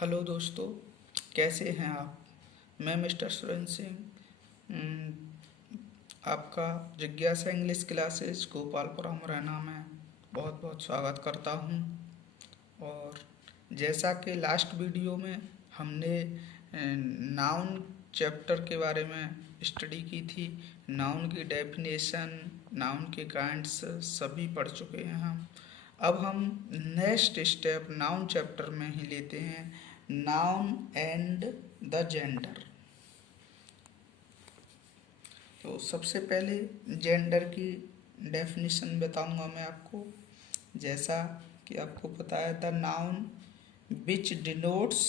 Hello दोस्तों, कैसे हैं आप। मैं मिस्टर सुरेंद्र सिंह, आपका जिज्ञासा इंग्लिश क्लासेस गोपालपुरा मुरैना में बहुत बहुत स्वागत करता हूं। और जैसा कि लास्ट वीडियो में हमने नाउन चैप्टर के बारे में स्टडी की थी, नाउन की डेफिनेशन, नाउन के काइंड्स सभी पढ़ चुके हैं हम। अब हम नेक्स्ट स्टेप नाउन चैप्टर में ही लेते हैं, नाउन एंड द जेंडर। तो सबसे पहले जेंडर की डेफिनेशन बताऊंगा मैं आपको। जैसा कि आपको पता है, the noun which denotes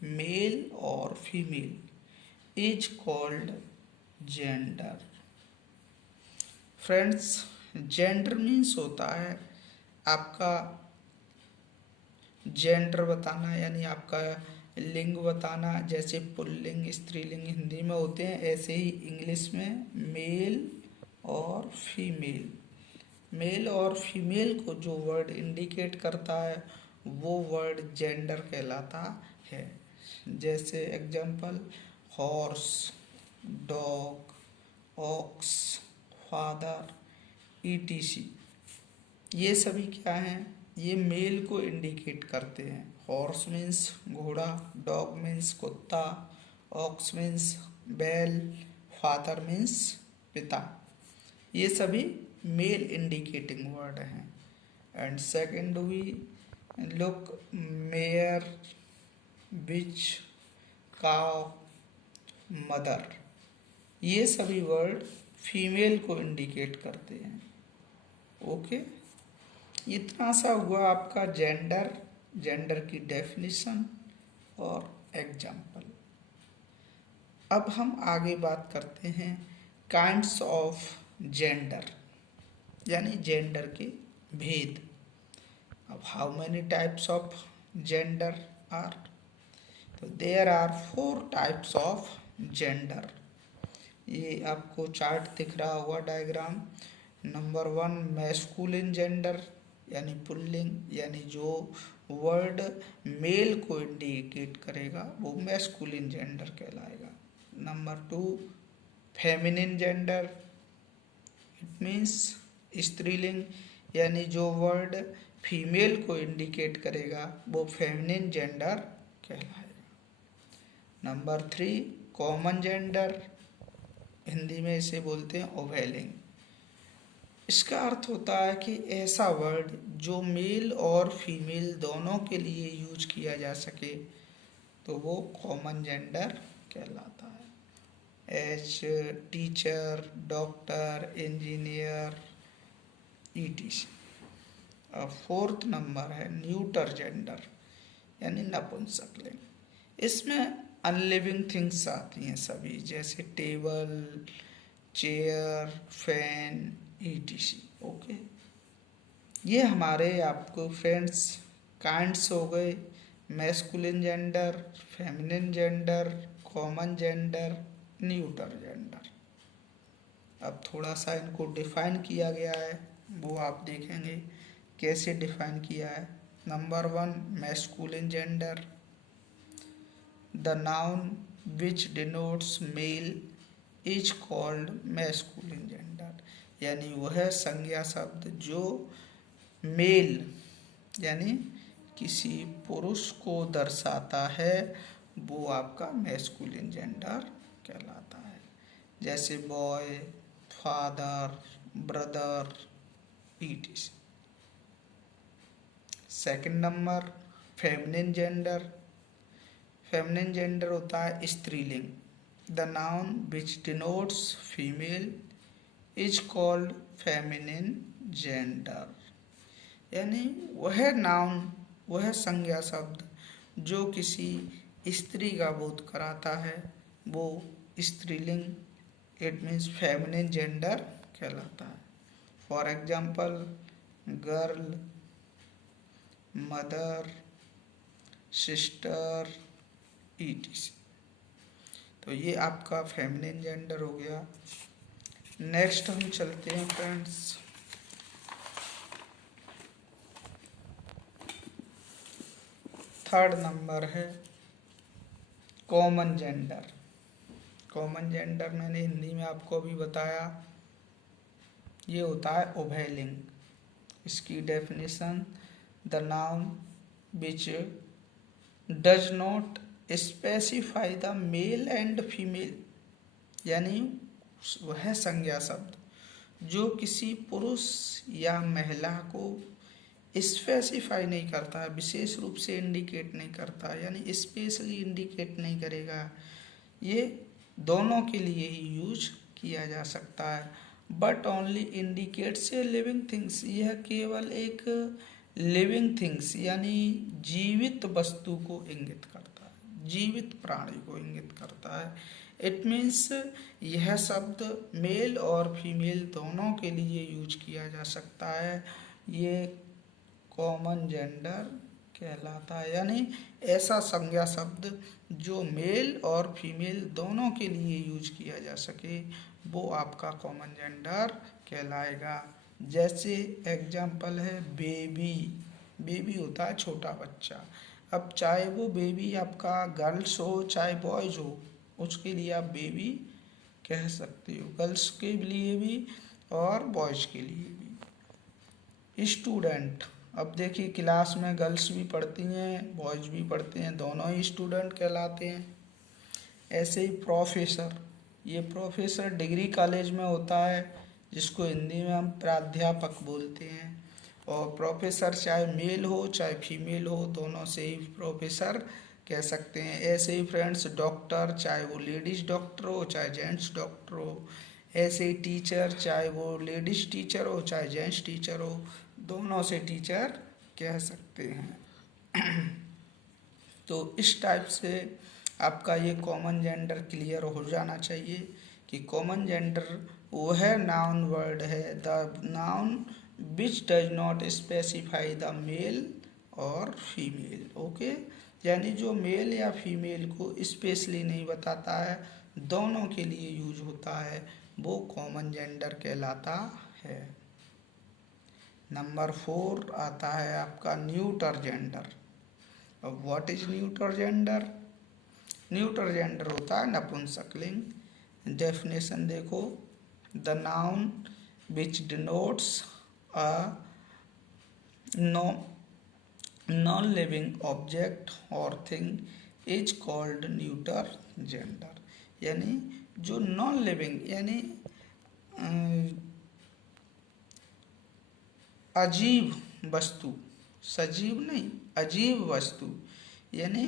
male और female is called gender. Friends, gender means होता है आपका जेंडर बताना, यानी आपका लिंग बताना। जैसे पुल्लिंग स्त्रीलिंग हिंदी में होते हैं, ऐसे ही इंग्लिश में मेल और फीमेल। मेल और फीमेल को जो वर्ड इंडिकेट करता है वो वर्ड जेंडर कहलाता है। जैसे example, horse, dog, ox, father, ETC. ये सभी क्या हैं? ये मेल को इंडिकेट करते हैं। हॉर्स मीन्स घोड़ा, डॉग मीन्स कुत्ता, ऑक्स मीन्स बैल, फादर मीन्स पिता। ये सभी मेल इंडिकेटिंग वर्ड हैं। And second we look, mare, bitch, cow, mother. ये सभी वर्ड फीमेल को इंडिकेट करते हैं। ओके, इतना सा हुआ आपका जेंडर, जेंडर की डेफिनेशन और एग्जाम्पल। अब हम आगे बात करते हैं काइंड्स ऑफ जेंडर, यानी जेंडर के भेद। अब how many types of gender are? तो there are 4 types of gender. ये आपको चार्ट दिख रहा होगा, डायग्राम। नंबर 1 मैस्कुलिन जेंडर, यानी पुल्लिंग, यानी जो वर्ड मेल को इंडिकेट करेगा वो मैस्कुलिन जेंडर कहलाएगा। Number 2 feminine gender, it means स्त्रीलिंग, यानी जो वर्ड फीमेल को इंडिकेट करेगा वो फेमिनिन जेंडर कहलाएगा। नंबर 3 कॉमन जेंडर, हिंदी में इसे बोलते हैं ओवेलिंग। इसका अर्थ होता है कि ऐसा वर्ड जो मेल और फीमेल दोनों के लिए यूज किया जा सके, तो वो कॉमन जेंडर कहलाता है। As teacher, doctor, engineer, ETC. अब 4th नंबर है न्यूटर जेंडर, यानी नपुंसकलिंग। इसमें अनलिविंग थिंग्स आती हैं सभी, जैसे table, chair, fan, etc. Okay, ये हमारे आपको फ्रेंड्स काइंड्स हो गए, masculine gender, feminine gender, common gender, neuter gender. अब थोड़ा सा इनको डिफाइन किया गया है, वो आप देखेंगे कैसे डिफाइन किया है। Number 1 masculine gender, the noun which denotes male is called masculine gender, यानी वह संज्ञा शब्द जो मेल यानी किसी पुरुष को दर्शाता है वो आपका मैस्कुलिन जेंडर कहलाता है। जैसे boy, father, brother, etc. Second number feminine gender, feminine gender होता है स्त्रीलिंग। The noun which denotes female is called feminine gender, यानी वह नाउन, वह संज्ञा शब्द जो किसी स्त्री का बोध कराता है वो स्त्रीलिंग, इट मीन्स फेमिनिन जेंडर कहलाता है। For example, girl, mother, sister, etc. तो ये आपका फेमिनिन जेंडर हो गया। नेक्स्ट हम चलते हैं फ्रेंड्स, थर्ड नंबर है कॉमन जेंडर। कॉमन जेंडर मैंने हिंदी में आपको अभी बताया, ये होता है उभयलिंग। इसकी definition, the noun which does not specify the male and female, यानी वह संज्ञा शब्द जो किसी पुरुष या महिला को स्पेसिफाई नहीं करता है, विशेष रूप से इंडिकेट नहीं करता, यानी स्पेशली इंडिकेट नहीं करेगा, ये दोनों के लिए ही यूज किया जा सकता है। But only indicates a living things, यह केवल एक लिविंग थिंग्स यानी जीवित वस्तु को इंगित करता है, जीवित प्राणी को इंगित करता है। इट मीन्स यह शब्द मेल और फीमेल दोनों के लिए यूज किया जा सकता है, ये कॉमन जेंडर कहलाता है। यानी ऐसा संज्ञा शब्द जो मेल और फीमेल दोनों के लिए यूज किया जा सके, वो आपका कॉमन जेंडर कहलाएगा। जैसे एग्जाम्पल है बेबी, बेबी होता है छोटा बच्चा। अब चाहे वो बेबी आपका गर्ल्स हो चाहे बॉयज हो, उसके लिए आप बेबी कह सकते हो, गर्ल्स के लिए भी और बॉयज के लिए भी। स्टूडेंट, अब देखिए क्लास में गर्ल्स भी पढ़ती हैं बॉयज भी पढ़ते हैं, दोनों ही स्टूडेंट कहलाते हैं। ऐसे ही प्रोफेसर, ये प्रोफेसर डिग्री कॉलेज में होता है जिसको हिंदी में हम प्राध्यापक बोलते हैं। और प्रोफेसर चाहे मेल हो चाहे फीमेल हो, दोनों से ही प्रोफेसर कह सकते हैं। ऐसे ही फ्रेंड्स डॉक्टर, चाहे वो लेडीज़ डॉक्टर हो चाहे जेंट्स डॉक्टर हो। ऐसे ही टीचर, चाहे वो लेडीज़ टीचर हो चाहे जेंट्स टीचर हो, दोनों से टीचर कह सकते हैं। तो इस टाइप से आपका ये कॉमन जेंडर क्लियर हो जाना चाहिए कि कॉमन जेंडर वह नाउन वर्ड है, the noun which does not specify the male और फीमेल। ओके, यानी जो मेल या फीमेल को स्पेशली नहीं बताता है, दोनों के लिए यूज होता है, वो कॉमन जेंडर कहलाता है। नंबर 4 आता है आपका न्यूटर जेंडर। अब what is neuter gender? Neuter gender होता है नपुंसकलिंग। डेफिनेशन देखो, the noun which denotes a non living object और thing is called neuter gender. यानी जो नॉन लिविंग यानी अजीब वस्तु, सजीव नहीं अजीब वस्तु, यानी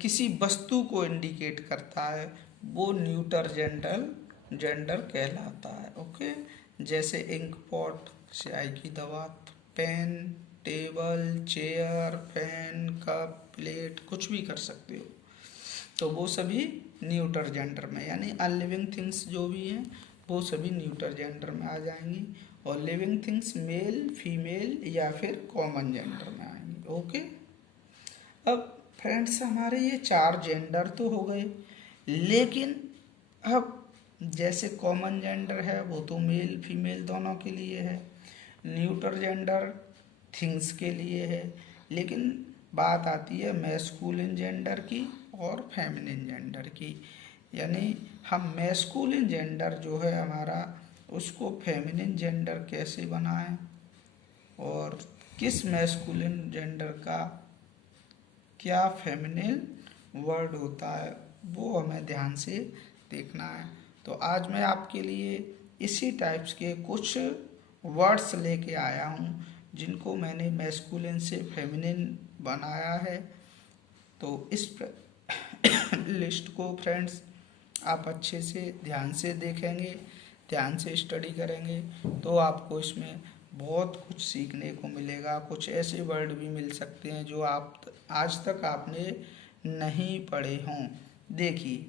किसी वस्तु को इंडिकेट करता है, वो न्यूटर जेंडर कहलाता है। ओके, जैसे इंक पॉट स्याही की दवात, pen, table, chair, fan, cup, plate, कुछ भी कर सकते हो, तो वो सभी न्यूटर जेंडर में, यानी अनलिविंग थिंग्स जो भी हैं वो सभी न्यूटर जेंडर में आ जाएंगी, और लिविंग थिंग्स मेल फीमेल या फिर कॉमन जेंडर में आएंगी। ओके, अब फ्रेंड्स हमारे ये 4 जेंडर तो हो गए, लेकिन अब जैसे कॉमन जेंडर है वो तो मेल फीमेल दोनों के लिए है, न्यूटर जेंडर थिंग्स के लिए है, लेकिन बात आती है मैस्कुलिन जेंडर की और फेमिनिन जेंडर की। यानी हम मैस्कुलिन जेंडर जो है हमारा, उसको फेमिनिन जेंडर कैसे बनाएं और किस मैस्कुलिन जेंडर का क्या फेमिनिन वर्ड होता है, वो हमें ध्यान से देखना है। तो आज मैं आपके लिए इसी टाइप्स के कुछ वर्ड्स लेके आया हूँ जिनको मैंने मैस्कुलिन से फेमिनिन बनाया है। तो इस लिस्ट को फ्रेंड्स आप अच्छे से ध्यान से देखेंगे, ध्यान से स्टडी करेंगे, तो आपको इसमें बहुत कुछ सीखने को मिलेगा। कुछ ऐसे वर्ड भी मिल सकते हैं जो आप आज तक आपने नहीं पढ़े हों। देखिए,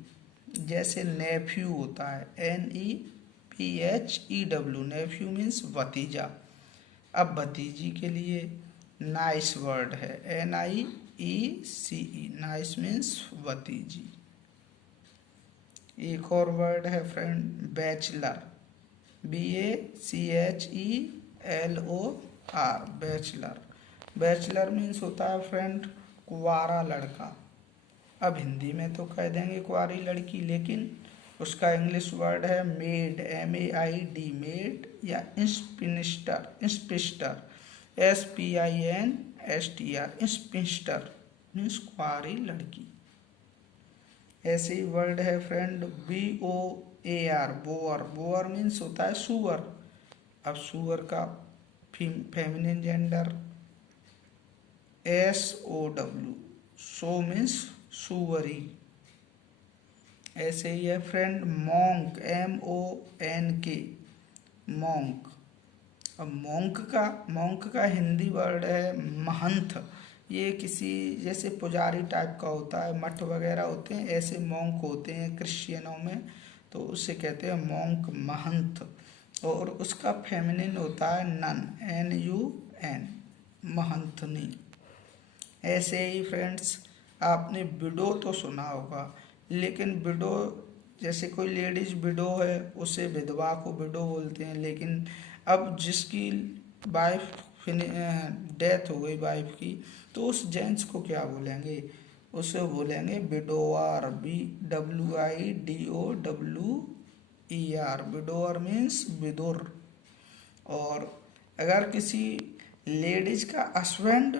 जैसे नेफ्यू होता है, NEPHEW, नेफ्यू मीन्स भतीजा। अब भतीजी के लिए नाइस वर्ड है, NIECE, नाइस मीन्स भतीजी। एक और वर्ड है friend bachelor, BACHELOR, bachelor. Bachelor means होता है फ्रेंड कुंवारा लड़का। अब हिंदी में तो कह देंगे कुंवारी लड़की, लेकिन उसका इंग्लिश वर्ड है मेड, MAID, मेड, या इंस्पिस्टर, SPINSTR, इंस्पिस्टर मीन्स कुंवारी लड़की। ऐसे ही वर्ड है friend BOAR, bore. Bore means होता है सुअर। अब सुअर का feminine gender SOW, so means सुअरी। ऐसे ही है फ्रेंड मॉन्क, MONK, मॉन्क। अब मॉन्क का हिंदी वर्ड है महंत। ये किसी जैसे पुजारी टाइप का होता है, मठ वगैरह होते हैं, ऐसे मॉन्क होते हैं क्रिश्चियनों में, तो उसे कहते हैं मॉन्क, महंत। और उसका फेमिनिन होता है नन, NUN, महंतनी। ऐसे ही फ्रेंड्स आपने विडो तो सुना होगा, लेकिन विडो जैसे कोई लेडीज विडो है उसे विधवा को विडो बोलते हैं, लेकिन अब जिसकी वाइफ डेथ हो गई वाइफ की, तो उस जेंट्स को क्या बोलेंगे? उसे बोलेंगे विडोअर, WIDOWER, विडोअर मीन्स विदुर। और अगर किसी लेडीज का हस्बैंड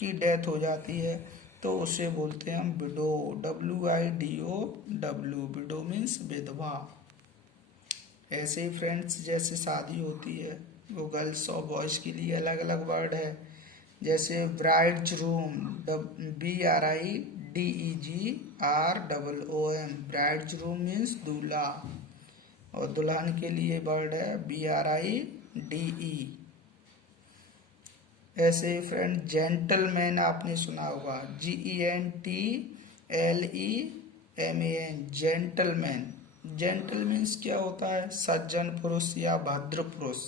की डेथ हो जाती है तो उसे बोलते हैं हम विडो, WIDOW, विडो मीन्स विधवा। ऐसे ही फ्रेंड्स जैसे शादी होती है वो गर्ल्स और बॉयज़ के लिए अलग अलग वर्ड है। जैसे ब्राइड्सरूम, BRIDEGROOM, ब्राइड्सरूम मीन्स दूल्हा। और दुल्हन के लिए वर्ड है BRIDE। ऐसे ही फ्रेंड जेंटलमैन आपने सुना होगा, GENTLEMAN, जेंटलमैन। जेंटल मीन्स क्या होता है? सज्जन पुरुष या भद्र पुरुष।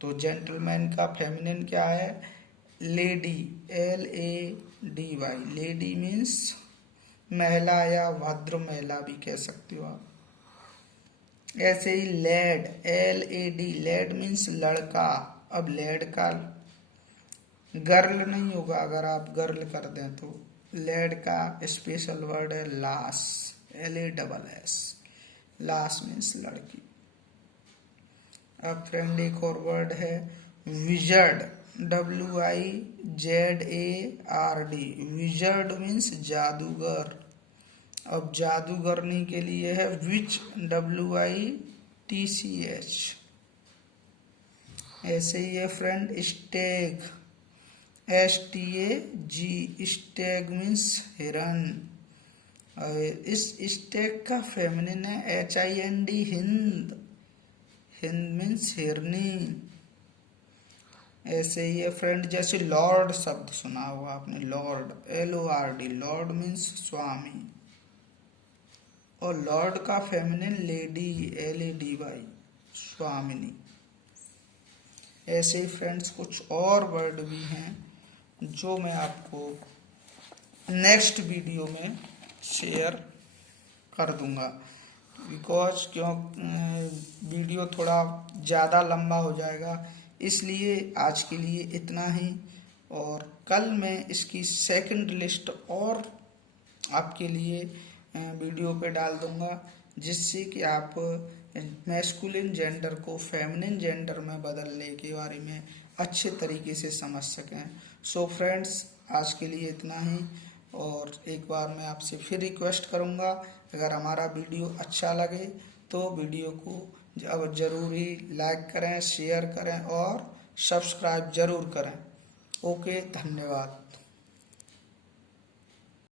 तो जेंटलमैन का फेमिनिन क्या है? लेडी, LADY, लेडी मीन्स महिला या भद्र महिला भी कह सकते हो आप। ऐसे ही लैड, LAD, लैड मीन्स लड़का। अब लैड का गर्ल नहीं होगा, अगर आप गर्ल कर दें तो। लैड का स्पेशल वर्ड है लास, LASS, लास मीन्स लड़की। अब फ्रेंड एक और वर्ड है विजर्ड, WIZARD, विजर्ड मीन्स जादूगर। अब जादूगरनी के लिए है विच, WITCH। ऐसे ही है फ्रेंड स्टेग, STAG, स्टेग मीन्स हिरन। इस स्टेग का फेमिनिन है HIND, हिंद, हिंद मीन्स हिरनी। ऐसे ही है फ्रेंड जैसे लॉर्ड शब्द सुना होगा आपने, लॉर्ड, LORD, लॉर्ड मीन्स स्वामी। और लॉर्ड का फेमिनिन लेडी, LADY, स्वामिनी। ऐसे ही फ्रेंड्स कुछ और वर्ड भी हैं जो मैं आपको नेक्स्ट वीडियो में शेयर कर दूंगा, बिकॉज वीडियो थोड़ा ज़्यादा लंबा हो जाएगा, इसलिए आज के लिए इतना ही। और कल मैं इसकी सेकंड लिस्ट और आपके लिए वीडियो पे डाल दूंगा, जिससे कि आप मैस्कुलिन जेंडर को फेमिनिन जेंडर में बदलने के बारे में अच्छे तरीके से समझ सकें। सो फ्रेंड्स आज के लिए इतना ही। और एक बार मैं आपसे फिर रिक्वेस्ट करूंगा, अगर हमारा वीडियो अच्छा लगे तो वीडियो को अब ज़रूर ही लाइक करें, शेयर करें और सब्सक्राइब ज़रूर करें। ओके, धन्यवाद।